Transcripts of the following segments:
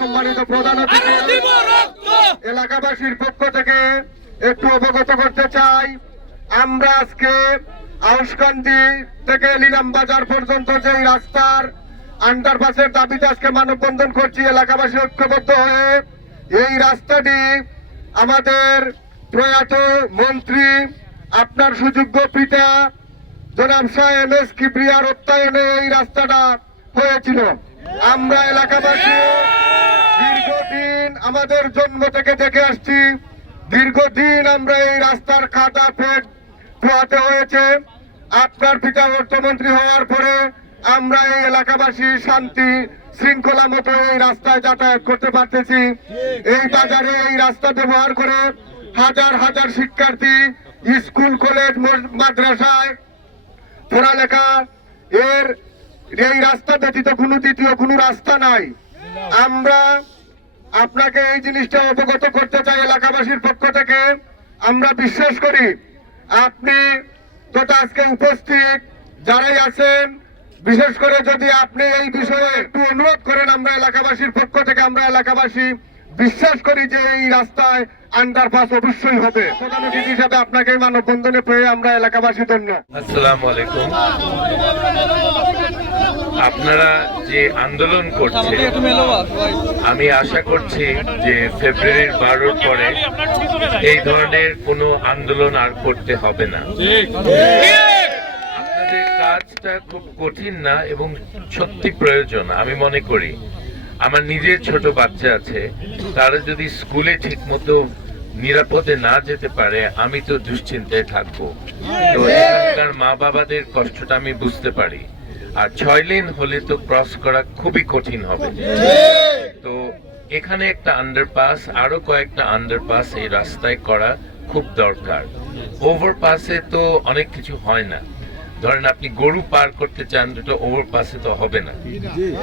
সম্মানিত প্রধান অতিথি এলাকাবাসীর পক্ষ থেকে একটু অবগত করতে চাই, আমরা আজকে আউশকান্দি থেকে নিলাম বাজার পর্যন্ত যে রাস্তার আন্ডারপাসের দাবিতে আজকে মানববন্ধন করছি এলাকাবাসী ঐক্যবদ্ধ হয়ে। এই রাস্তাটি আমাদের প্রয়াত মন্ত্রী আপনার সুযোগ্য পিতা জনাব শাহ এম.এস. কিবরিয়ার অর্থায়নে এই রাস্তাটা হয়েছিল। আমরা এলাকাবাসী দীর্ঘদিন আমাদের জন্ম থেকে দেখে আসছি, দীর্ঘদিন আমরা এই রাস্তার কাদা পোহাতে হয়েছে। আপনার পিতা অর্থমন্ত্রী হওয়ার পরে আমরা এই এলাকাবাসী শান্তি শৃঙ্খলা মতো এই রাস্তায় যাতায়াত করতে পারতেছি। এই বাজারে এই রাস্তা ব্যবহার করে হাজার হাজার শিক্ষার্থী স্কুল কলেজ মাদ্রাসায় পড়ালেখা, এই রাস্তা ব্যতীত কোনো দ্বিতীয় কোনো রাস্তা নাই। আমরা আপনাকে এই জিনিসটা অবগত করতে চাই এলাকাবাসীর পক্ষ থেকে। আমরা বিশ্বাস করি আপনি তথা আজকে উপস্থিত যারাই আছেন, বিশেষ করে যদি আপনি এই বিষয়ে একটু অনুরোধ করেন, আমরা এলাকাবাসীর পক্ষ থেকে আমরা এলাকাবাসী বিশ্বাস করি যে এই রাস্তায় আন্ডারপাস অবশ্যই হবে। প্রধান অতিথি হিসাবে আপনাকে মানববন্ধনে পেয়ে আমরা এলাকাবাসী ধন্য। আসসালামু আলাইকুম। আপনারা যে আন্দোলন করছেন, আমি আশা করছি যে ফেব্রুয়ারির 12 পরে এই ধরনের কোনো আন্দোলন আর করতে হবে না। আপনাদের কাজটা খুব কঠিন না এবং সত্যি প্রয়োজন। আমি মনে করি আমার নিজের ছোট বাচ্চা আছে, তারা যদি স্কুলে ঠিক মতো নিরাপদে না যেতে পারে, আমি তো দুশ্চিন্তায় থাকবো। তো এখানকার মা বাবাদের কষ্টটা আমি বুঝতে পারি। আর 6 লেন হলে তো ক্রস করা খুবই কঠিন হবে। তো এখানে একটা আন্ডারপাস, আরো কয়েকটা আন্ডারপাস এই রাস্তায় করা খুব দরকার। ওভারপাসে তো অনেক কিছু হয় না। ধরেন আপনি গরু পার করতে চান, এটা ওভারপাসে তো হবে না।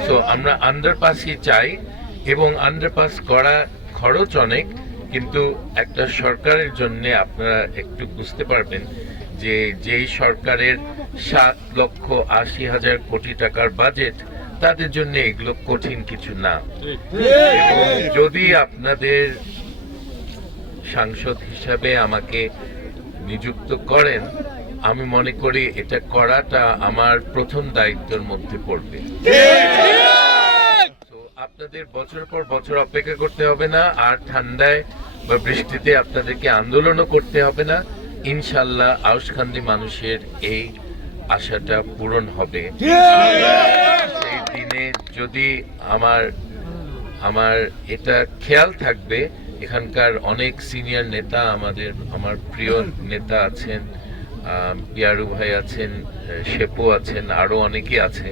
তো আমরা আন্ডারপাসই চাই, এবং আন্ডারপাস করা খরচ অনেক, কিন্তু একটা সরকারের জন্য আপনারা একটু বুঝতে পারবেন যে যেই সরকারের 7,80,000 কোটি টাকার বাজেট, তাদের জন্য এগুলো কঠিন কিছু না। এবং যদি আপনাদের সাংসদ হিসাবে আমাকে নিযুক্ত করেন, আমি মনে করি এটা করাটা আমার প্রথম দায়িত্বের মধ্যে পড়বে। তো আপনাদের বছর পর বছর অপেক্ষা করতে হবে না, আর ঠান্ডায় বা বৃষ্টিতে আপনাদেরকে আন্দোলনও করতে হবে না। ইনশাল্লাহ আউশকান্দি মানুষের এই আশাটা পূরণ হবে। সেই দিনে যদি আমার এটা খেয়াল থাকবে, এখানকার অনেক সিনিয়র নেতা, আমার প্রিয় নেতা আছেন, পিয়ারু ভাই আছেন, শেপু আছেন, আরো অনেকে আছে,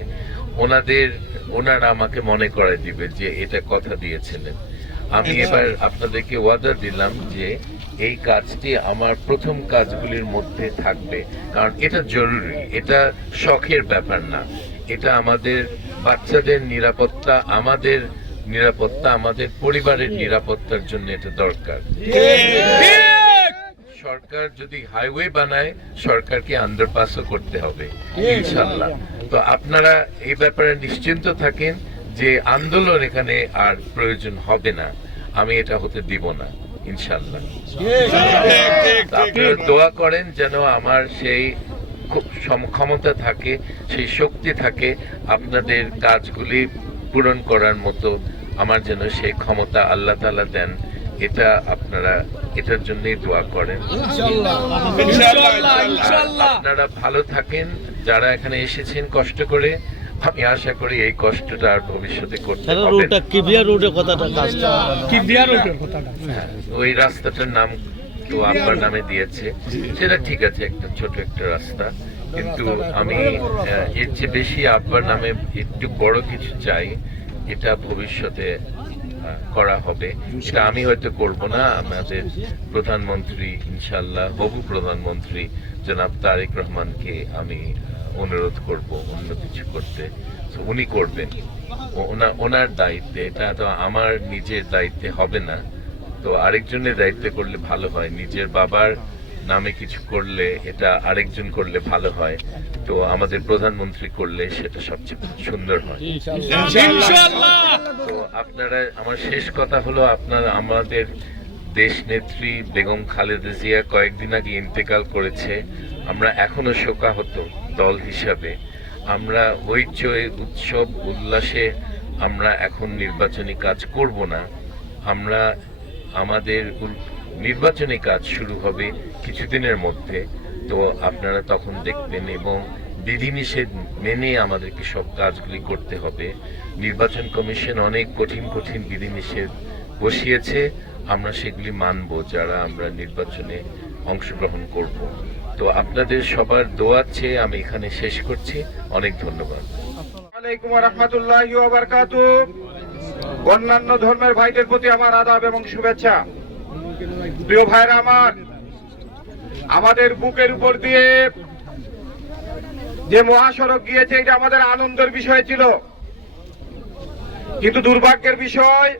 ওনারা আমাকে মনে করে দিবে যে এটা কথা দিয়েছিলেন। আমি এবার আপনাদেরকে ওয়াদা দিলাম যে এই কাজটি আমার প্রথম কাজগুলির মধ্যে থাকবে, কারণ এটা জরুরি। এটা শখের ব্যাপার না, এটা আমাদের বাচ্চাদের নিরাপত্তা, আমাদের নিরাপত্তা, আমাদের পরিবারের নিরাপত্তার জন্য এটা দরকার। সরকার যদি হাইওয়ে বানায়, সরকারকে আন্ডারপাসও করতে হবে ইনশাল্লাহ। তো আপনারা এই ব্যাপারে নিশ্চিন্ত থাকেন যে আন্দোলন এখানে আর প্রয়োজন হবে না, আমি এটা হতে দিব না ইনশাল্লাহ। আপনারা দোয়া করেন যেন আমার সেই ক্ষমতা থাকে, সেই শক্তি থাকে, আপনাদের কাজগুলি পূরণ করার মতো আমার যেন সেই ক্ষমতা আল্লাহ তাআলা দেন। এটা আপনারা এটার জন্যই দোয়া করেন। আপনারা ভালো থাকেন, যারা এখানে এসেছেন কষ্ট করে। আমি আশা করি এই কষ্টটা আর ভবিষ্যতে করতে হবে না। ওই রাস্তাটার নাম তো আপনার নামে দিয়েছে, সেটা ঠিক আছে, একটা ছোট একটা রাস্তা, কিন্তু আমি এর চেয়ে বেশি আপনার নামে একটু বড় কিছু চাই। এটা ভবিষ্যতে করা হবে, সেটা আমি হয়তো করব না। আমাদের প্রধানমন্ত্রী, ইনশাল্লাহ হবু প্রধানমন্ত্রী জনাব তারেক রহমানকে আমি অনুরোধ করব অন্য কিছু করতে, উনি করবেন। ওনার দায়িত্বে, এটা তো আমার নিজের দায়িত্বে হবে না। তো আরেকজনের দায়িত্বে করলে ভালো হয়। নিজের বাবার নামে কিছু করলে এটা আরেকজন করলে ভালো হয়, তো আমাদের প্রধানমন্ত্রী করলে সেটা সবচেয়ে সুন্দর হয়। তো আপনারা, আমার শেষ কথা হলো, আপনারা আমাদের দেশ নেত্রী বেগম খালেদা জিয়া কয়েকদিন আগে ইন্তেকাল করেছে। আমরা এখনো শোকাহত দল হিসাবে। আমরা হইচই উৎসব উল্লাসে আমরা এখন নির্বাচনী কাজ করব না। আমরা আমাদের নির্বাচনী কাজ শুরু হবে কিছুদিনের মধ্যে, তো আপনারা তখন দেখবেন। এবং বিধিনিষেধ মেনে আমাদেরকে সব কাজগুলি করতে হবে। নির্বাচন কমিশন অনেক কঠিন কঠিন বিধিনিষেধ বসিয়েছে, আমরা সেগুলি মানব যারা আমরা নির্বাচনে অংশগ্রহণ করব। তো আপনাদের সবার দোয়া চেয়ে আমি এখানে শেষ করছি। অনেক ধন্যবাদ। আলাইকুম ওয়া রাহমাতুল্লাহি ওয়া বারাকাতুহু। অন্যান্য ধর্মের ভাইদের প্রতি আমার আদাব এবং শুভেচ্ছা। প্রিয় ভাইরা আমার, আমাদের বুকের উপর দিয়ে যে মহাসড়ক গিয়েছে এটা আমাদের আনন্দের বিষয় ছিল, কিন্তু দুর্ভাগ্যের বিষয়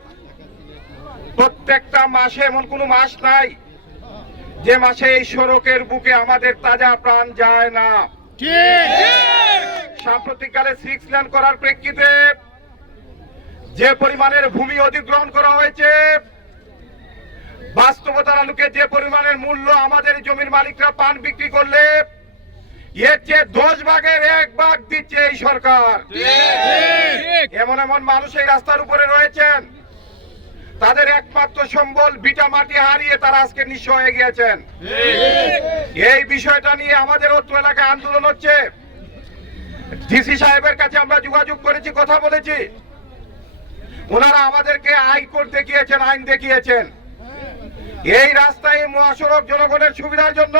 প্রত্যেকটা মাসে এমন কোনো মাস নাই যে মাসে এই সড়কের বুকে আমাদের তাজা প্রাণ যায় না। সাম্প্রতিককালে 6 লেন করার প্রেক্ষিতে যে পরিমাণের ভূমি অধিগ্রহণ করা হয়েছে, বাস্তবতার আলোকে যে পরিমাণের মূল্য আমাদের জমির মালিকরা পান বিক্রি করলে এর চেয়ে 10 ভাগের 1 ভাগ দিচ্ছে এই সরকার। এমন এমন মানুষ এই রাস্তার উপরে রয়েছেন, তাদের একমাত্র সম্বল ভিটা মাটি হারিয়ে তারা আজকে নিঃস্ব হয়ে গিয়েছেন। এই বিষয়টা নিয়ে আমাদের অত্র এলাকায় আন্দোলন হচ্ছে। ডিসি সাহেবের কাছে আমরা যোগাযোগ করেছি, কথা বলেছি। ওনারা আমাদেরকে আইন দেখিয়েছেন, আইন দেখিয়েছেন এই রাস্তায় মহাসড়ক জনগণের সুবিধার জন্য,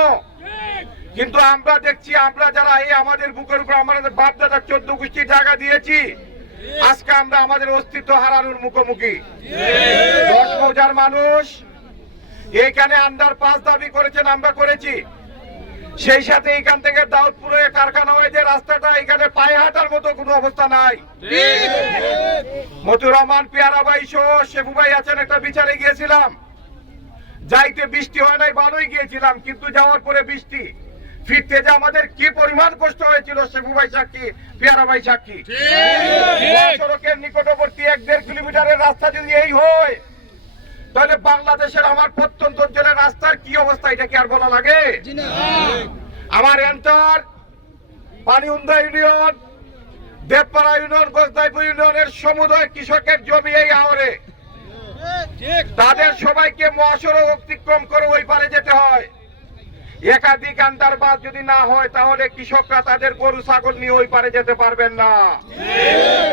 কিন্তু আমরা দেখছি আমরা যারা এই আমাদের বুকের উপর আমাদের বাপ দাদা 14 গোষ্ঠীর জায়গা দিয়েছি, আজকে আমরা আমাদের অস্তিত্ব হারানোর মুখোমুখি। 10 মৌজার মানুষ এইখানে আন্ডারপাস দাবি করেছেন, আমরা করেছি। সেই সাথে এখান থেকে দাউদপুরে কারখানা হয়ে যে রাস্তাটা, এখানে পায়ে হাঁটার মতো কোনো অবস্থা নাই। মতিউর রহমান পেয়ারা ভাই সহ শেফু ভাই আছেন, একটা বিচারে গিয়েছিলাম, যাইতে বৃষ্টি হয় নাই, ভালোই গিয়েছিলাম, কিন্তু যাওয়ার পরে বৃষ্টি, ফিরতে যে আমাদের কি পরিমাণ কষ্ট হয়েছিল শেফু ভাই সাক্ষী, পেয়ারা ভাই সাক্ষী। সড়কের নিকটবর্তী 1-1.5 কিলোমিটারের রাস্তা যদি এই হয়, তাহলে বাংলাদেশের আমার প্রত্যন্ত অঞ্চলের রাস্তার কি অবস্থা, এটা কি আর বলা লাগে? আমার এন্টার পানিউন্দা ইউনিয়ন, দেবপাড়া ইউনিয়ন, গোসদাইপুর ইউনিয়নের সমুদয় কৃষকের জমি এই আওরে, তাদের সবাইকে মহাসড়ক অতিক্রম করে ওই পারে যেতে হয়। একাধিক আন্ডারপাস যদি না হয় তাহলে কৃষকরা তাদের গরু ছাগল নিয়ে ওই পারে যেতে পারবেন না।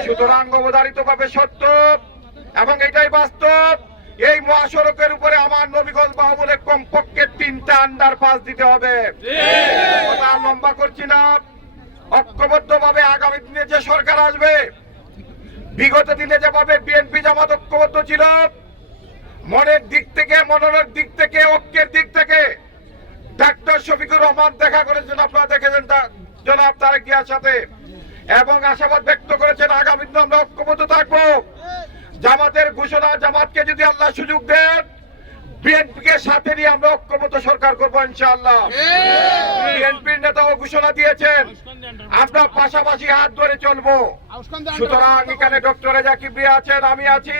সুতরাং অবধারিত ভাবে সত্য এবং এটাই বাস্তব, এই মহাসড়কের উপরে আমার নবীগঞ্জ বাহুবলে কমপক্ষে 3টা আন্ডারপাস দিতে হবে। কথা লম্বা করছি না, ঐক্যবদ্ধ ভাবে আগামী দিনে যে সরকার আসবে, বিগত দিনে যেভাবে বিএনপি জামাত ঐক্যবদ্ধ ছিল, মনের দিক থেকে, মনের দিক থেকে, ঐক্যের দিক থেকে ডাক্তার শফিকুর রহমান দেখা করেছেন, আপনারা দেখেছেন জনাব তারেক জিয়ার সাথে, এবং আশাবাদ ব্যক্ত করেছেন আগামী দিনে আমরা ঐক্যবদ্ধ থাকবো। জামাতের ঘোষণা, জামাতকে যদি আল্লাহ সুযোগ দেন, বিএনপিকে সাথে নিয়ে আমরা ঐক্যবদ্ধ সরকার করবো ইনশাআল্লাহ। বিএনপির নেতাও ঘোষণা দিয়েছেন, আমরা পাশাপাশি হাত ধরে চলবো। সুতরাং এখানে ডক্টর রেজা কিবরিয়া আছেন, আমি আছি,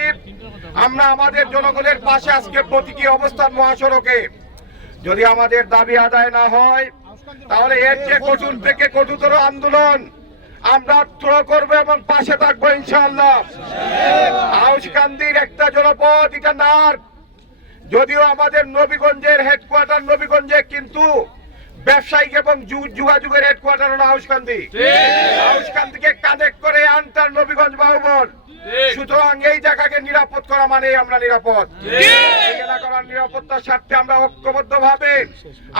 আমরা আমাদের জনগণের পাশে আজকে প্রতীকী অবস্থান মহাসড়কে। যদি আমাদের দাবি আদায় না হয়, তাহলে এর চেয়ে কঠোর থেকে কঠোরতর আন্দোলন আমরা করবো এবং পাশে থাকবো ইনশাআল্লাহ। আউশকান্দির একটা জনপদ, এটা নার্ভ, যদিও আমাদের নবীগঞ্জের হেডকোয়ার্টার নবীগঞ্জে, কিন্তু ব্যবসায়িক এবং যোগাযোগের হেডকোয়ার্টার হলো আউশকান্দি। আউশকান্দিকে কানেক্ট করে আন্টার নবীগঞ্জ বাহুবল। সুতরাং এই জায়গাকে নিরাপদ করা মানে আমরা নিরাপদ। এই এলাকার নিরাপত্তার স্বার্থে আমরা ঐক্যবদ্ধ ভাবে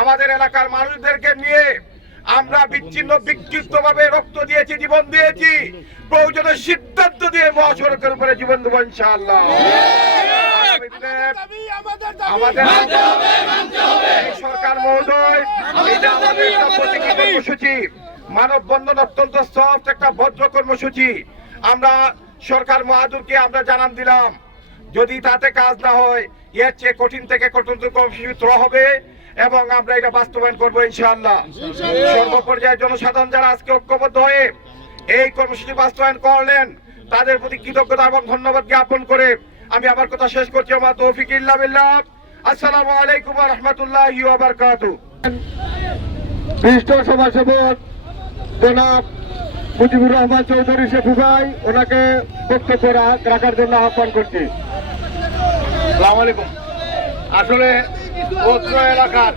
আমাদের এলাকার মানুষদেরকে নিয়ে আমরা বিচ্ছিন্ন বিক্ষিপ্ত ভাবে রক্ত দিয়েছি, জীবন দিয়েছি, প্রয়োজনে সিদ্ধান্ত দিয়ে মহাসড়কের উপরে জীবন দেবো ইনশাআল্লাহ। আমাদের সরকার মহোদয়, কর্মসূচি মানববন্ধন অত্যন্ত সফট একটা ভদ্র কর্মসূচি। আমরা সরকার মহাদুরকে আমরা জানান দিলাম, যদি তাতে কাজ না হয় এর চেয়ে কঠিন থেকে কঠিন কর্মসূচি হবে এবং আমরা এটা বাস্তবায়ন করবো ইনশাআল্লাহ। সর্বপর্যায়ে জনসাধারণ যারা আজকে ঐক্যবদ্ধ হয়ে এই কর্মসূচি বাস্তবায়ন করলেন তাদের প্রতি কৃতজ্ঞতা এবং ধন্যবাদ জ্ঞাপন করে আমি আমার কথা শেষ করছি। আমার তৌফিক ইল্লা বিল্লাহ। আসসালামু আলাইকুম ওয়া রাহমাতুল্লাহি ওয়া বারাকাতুহু। বিশিষ্ট সমাজসেবক জনাব মুজিবুর রহমান চৌধুরী শেফু ভাই, ওনাকে বক্তব্য রাখার জন্য আহ্বান করছি। আসসালামু আলাইকুম। আসলে অত্র এলাকার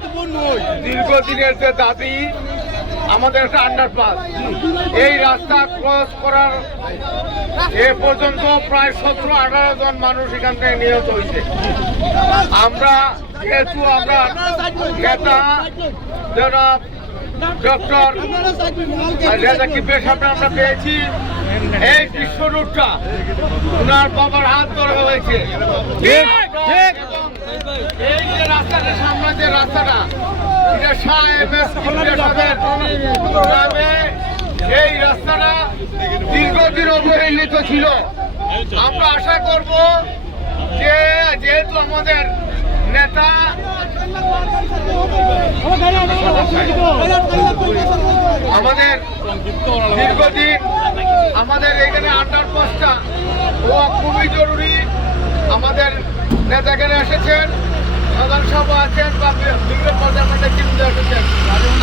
দীর্ঘদিনের যে দাবি, আমাদের একটা আন্ডারপাস, এই রাস্তা ক্রস করার এ পর্যন্ত প্রায় 17-18 জন মানুষ এখান থেকে নিহত হয়েছে। আমরা যেহেতু আমরা নেতা জনাব ডক্টর রেজাকিবের সামনে আমরা পেয়েছি এই বিশ্ব রুটটা ওনার বাবার হাত ধরা হয়েছে। এই যে রাস্তাটা, সামনে যে রাস্তাটা, এটা শাহ এমএস কিবরিয়া গ্রামে, এই রাস্তাটা দীর্ঘদিন অবহেলিত ছিল। আমরা আশা করব যে যেহেতু আমাদের নেতা আমাদের দীর্ঘদিন আমাদের এখানে আন্ডারপাসটা ও খুবই জরুরি। আমাদের নেতা এখানে এসেছেন, প্রধান সভা আছেন বা বিভিন্ন পর্যায়ে চিন্তা এসেছেন।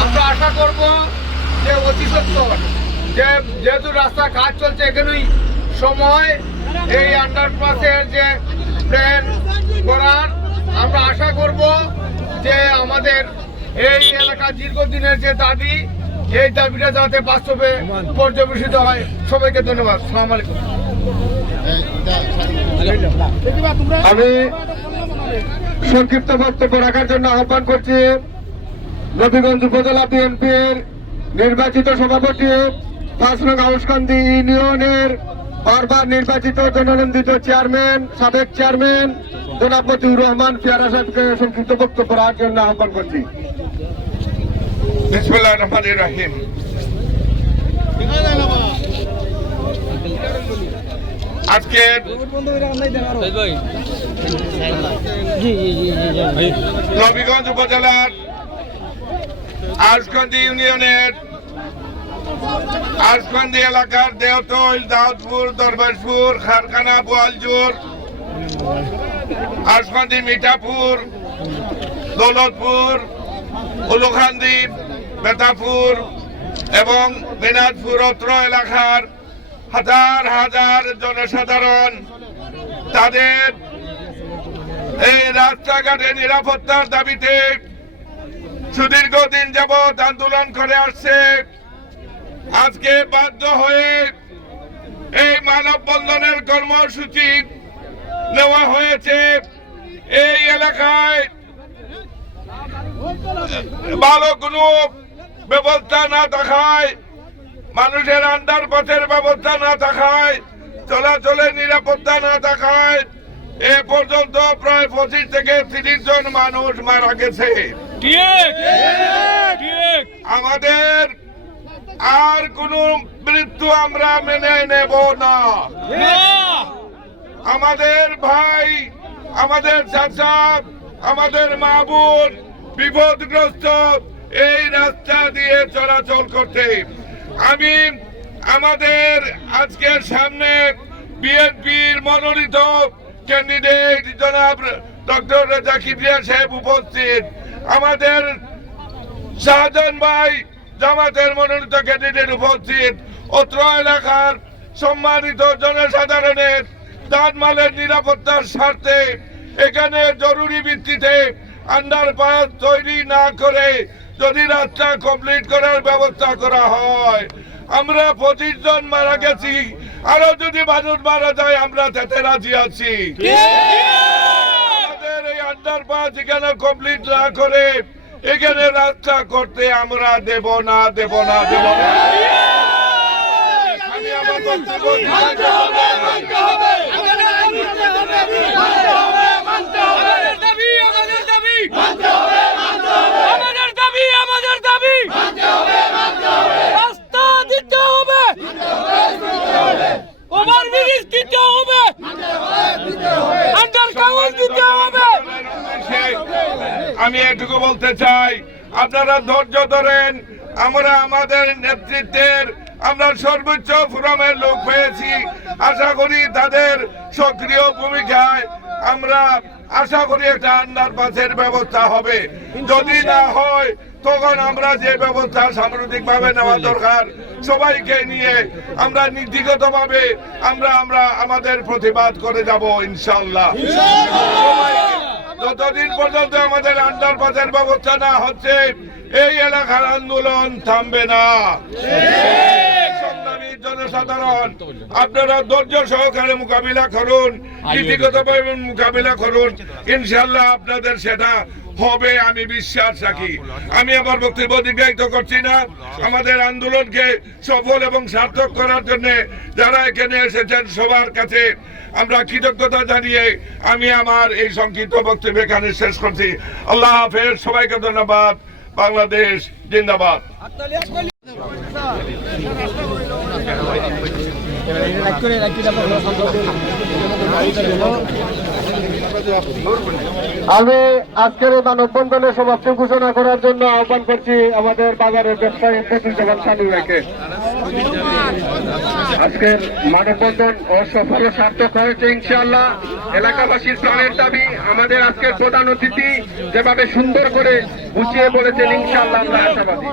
আমরা আশা করব যে অতি সত্বর যেহেতু রাস্তা কাজ চলছে এখানেই সময় এই আন্ডারপাসের যে প্ল্যান করার, আমরা আশা করব যে আমাদের এই এলাকার দীর্ঘদিনের যে দাবি, এই দাবিটা যাতে বাস্তবে পর্যবেসিত হয়। সবাইকে ধন্যবাদ। আসসালামু আলাইকুম। আমি সংক্ষিপ্ত বক্তব্য রাখার জন্য আহ্বান করছি নবীগঞ্জ উপজেলা বিএনপির নির্বাচিত সভাপতি 5 নং আউশকান্দি ইউনিয়নের বারবার নির্বাচিত জননন্দিত চেয়ারম্যান, সাবেক চেয়ারম্যান জনাব মতিউর রহমান পেয়ারা সাহেবকে সংক্ষিপ্ত বক্তব্য রাখার জন্য আহ্বান করছি। বিসমিল্লাহির রহমানির রহিম। আজকে নবীগঞ্জ উপজেলার আউশকান্দি ইউনিয়নের আউশকান্দি এলাকার দেওতৈল, দাউদপুর, দরবারপুর, খারখানা, বোয়ালজোর, আউশকান্দি, মিঠাপুর, দৌলতপুর, উলুখান্দি, বেতাপুর এবং দিনাজপুর অত্র এলাকার হাজার হাজার জনসাধারণ তাদের এই রাস্তাঘাটে নিরাপত্তার দাবিতে সুদীর্ঘদিন যাবৎ আন্দোলন করে আসছে। আজকে বাধ্য হয়ে এই মানববন্ধনের কর্মসূচি নেওয়া হয়েছে। এই এলাকায় ভালো কোনো ব্যবস্থা না থাকায়, মানুষের আন্ডারপাসের ব্যবস্থা না থাকায়, চলাচলের নিরাপত্তা না থাকায় এ পর্যন্ত প্রায় 25 থেকে 30 জন মানুষ মারা গেছে। আমাদের আর কোন মৃত্যু আমরা মেনে নেব না। আমাদের ভাই, আমাদের চাচা, আমাদের মা বোন বিপদগ্রস্ত এই রাস্তা দিয়ে চলাচল করতে। আমি আমাদের আজকের সামনে বিএনপির মনোনীত ক্যান্ডিডেট জনাব ডক্টর রেজা কিবরিয়া সাহেব উপস্থিত, আমাদের শাহজাহান ভাই জামাতের মনোনীত ক্যান্ডিডেট উপস্থিত, অত্র এলাকার সম্মানিত জনসাধারণের জানমালের নিরাপত্তার স্বার্থে এখানে জরুরি ভিত্তিতে আন্ডারপাস তৈরি না করে যদি রাস্তা কমপ্লিট করার ব্যবস্থা করা হয়, আমরা 25 জন মারা গেছি, আরো যদি মানুষ মারা যায় আমরা তাতে রাজি আছি। আমাদের এই আন্ডারপাস এখানে কমপ্লিট না করে এখানে রাস্তা করতে আমরা দেব না, দেব না, দেব না। আমি আমার বক্তব্য আমি এটুকু বলতে চাই, আপনারা ধৈর্য ধরেন। আমরা আমাদের নেতৃত্বের আমরা সর্বোচ্চ ফোরামের লোক পেয়েছি, আশা করি তাদের সক্রিয় ভূমিকায় আমরা আশা করি একটা আন্ডারপাসের ব্যবস্থা হবে। যদি না হয় তখন আমরা যে ব্যবস্থা সাম্প্রতিক ভাবে নেওয়া দরকার সবাইকে নিয়ে আমরা নীতিগত ভাবে আমরা আমাদের প্রতিবাদ করে যাব ইনশাআল্লাহ। যতদিন পর্যন্ত আমাদের আন্ডারপাসের ব্যবস্থা না হচ্ছে এই এলাকার আন্দোলন থামবে না। সংগ্রামী জনসাধারণ, আপনারা ধৈর্য সহকারে মোকাবিলা করুন, নীতিগতভাবে মোকাবিলা করুন, ইনশাআল্লাহ আপনাদের সেটা হবে আমি বিশ্বাস রাখি। আমি আমার বক্তব্য দীর্ঘায়িত করছি না। আমাদের আন্দোলনকে সফল এবং সার্থক করার জন্য যারা এখানে এসেছেন সবার কাছে আমরা কৃতজ্ঞতা জানিয়ে আমি আমার এই সংক্ষিপ্ত বক্তব্য এখানে শেষ করছি। আল্লাহ হাফেজ, সবাইকে ধন্যবাদ। বাংলাদেশ জিন্দাবাদ। আমি আজকের এই মানববন্ধনের সমাপ্তি ঘোষণা করার জন্য আহ্বান করছি আমাদের বাজারের ব্যবসায়ী মতিউজ্জামান সানু ভাইকে। আজকের মানববন্ধন অসফল ও সার্থক হয়েছে ইনশাআল্লাহ। এলাকাবাসীর প্রাণের দাবি আমাদের আজকের প্রধান অতিথি যেভাবে সুন্দর করে গুছিয়ে বলেছেন ইনশাআল্লাহ আমরা আশাবাদী।